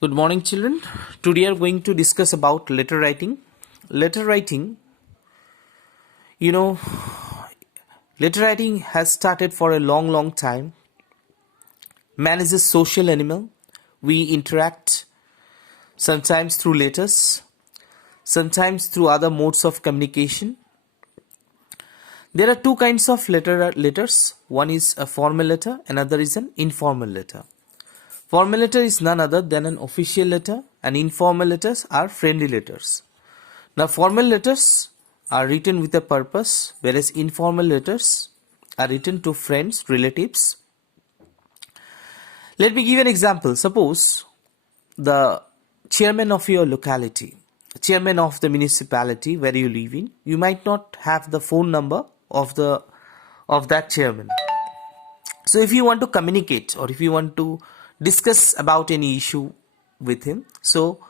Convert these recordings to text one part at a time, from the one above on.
Good morning, children. Today we are going to discuss about letter writing. Letter writing, you know, letter writing has started for a long time. Man is a social animal. We interact sometimes through letters, sometimes through other modes of communication. There are two kinds of letters. One is a formal letter, another is an informal letter. Formal letter is none other than an official letter, and informal letters are friendly letters. Now, formal letters are written with a purpose, whereas informal letters are written to friends, relatives. Let me give an example. Suppose the chairman of your locality, chairman of the municipality where you live in, you might not have the phone number of that chairman. So if you want to communicate or if you want to discuss about any issue with him, so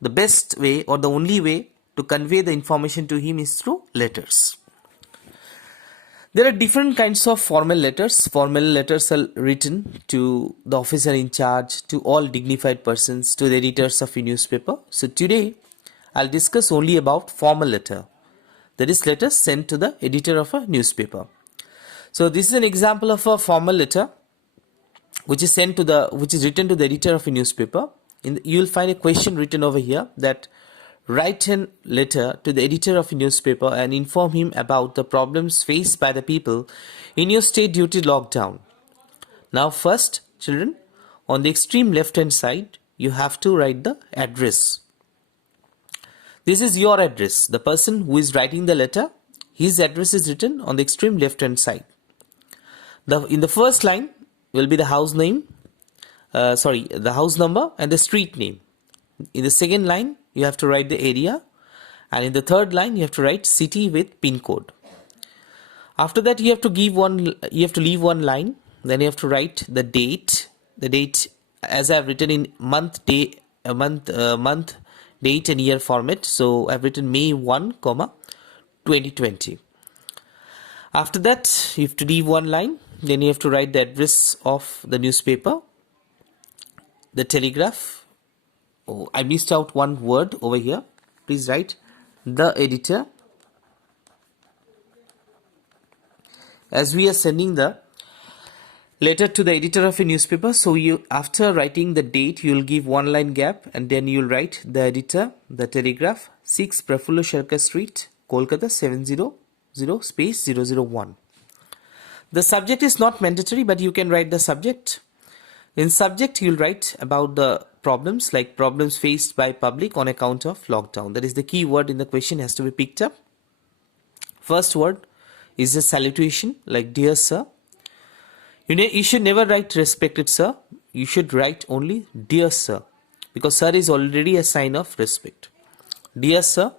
the best way or the only way to convey the information to him is through letters. There are different kinds of formal letters. Formal letters are written to the officer in charge, to all dignified persons, to the editors of a newspaper. So today I'll discuss only about formal letter, that is letters sent to the editor of a newspaper. So this is an example of a formal letter which is written to the editor of a newspaper. You will find a question written over here that write a letter to the editor of a newspaper and inform him about the problems faced by the people in your state due to lockdown. Now first, children, on the extreme left hand side, you have to write the address. This is your address. The person who is writing the letter, his address is written on the extreme left hand side. In the first line will be the house name, the house number and the street name. In the second line, you have to write the area, and in the third line, you have to write city with pin code. After that, you have to leave one line. Then you have to write the date. The date, as I have written in month, date, and year format. So I have written May 1, 2020. After that, you have to leave one line. Then you have to write the address of the newspaper, the telegraph. Oh, I missed out one word over here. Please write the editor. As we are sending the letter to the editor of a newspaper, so after writing the date, you will give one line gap, and then you will write the editor, the telegraph, 6 Prafulla Sharkar Street, Kolkata 700 space 001. The subject is not mandatory, but you can write the subject. In subject, you'll write about the problems, like problems faced by public on account of lockdown. That is the key word in the question, has to be picked up. First word is a salutation, like dear sir. You should never write respected sir. You should write only dear sir, because sir is already a sign of respect. Dear sir,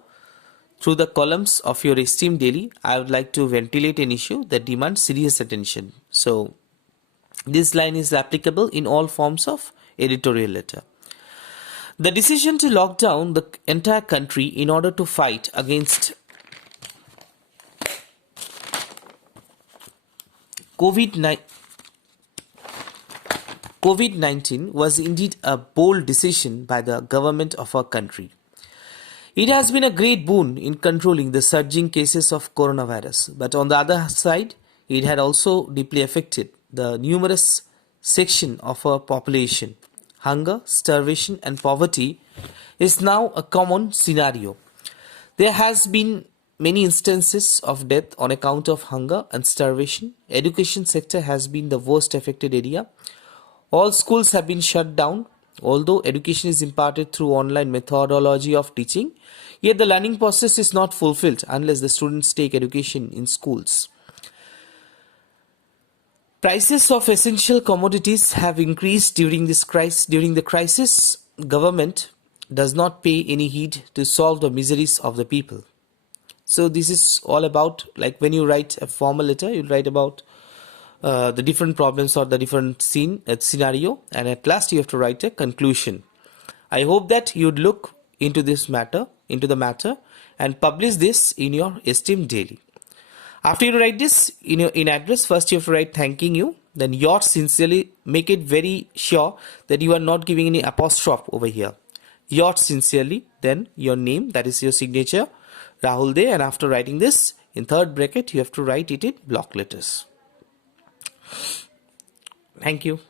through the columns of your esteemed daily, I would like to ventilate an issue that demands serious attention. So this line is applicable in all forms of editorial letter. The decision to lock down the entire country in order to fight against COVID-19 was indeed a bold decision by the government of our country. It has been a great boon in controlling the surging cases of coronavirus, but on the other side, it had also deeply affected the numerous section of our population. Hunger, starvation and poverty is now a common scenario. There has been many instances of death on account of hunger and starvation. Education sector has been the worst affected area. All schools have been shut down. Although education is imparted through online methodology of teaching, yet the learning process is not fulfilled unless the students take education in schools. Prices of essential commodities have increased during the crisis. Government does not pay any heed to solve the miseries of the people. So this is all about, like when you write a formal letter, you write about the different problems or the different scenario, and at last you have to write a conclusion. I hope that you'd look into the matter and publish this in your esteemed daily. After you write this in address, first you have to write thanking you, then yours sincerely, make it very sure that you are not giving any apostrophe over here. Yours sincerely, then your name, that is your signature, Rahul De, and after writing this, in third bracket, you have to write it in block letters. Thank you.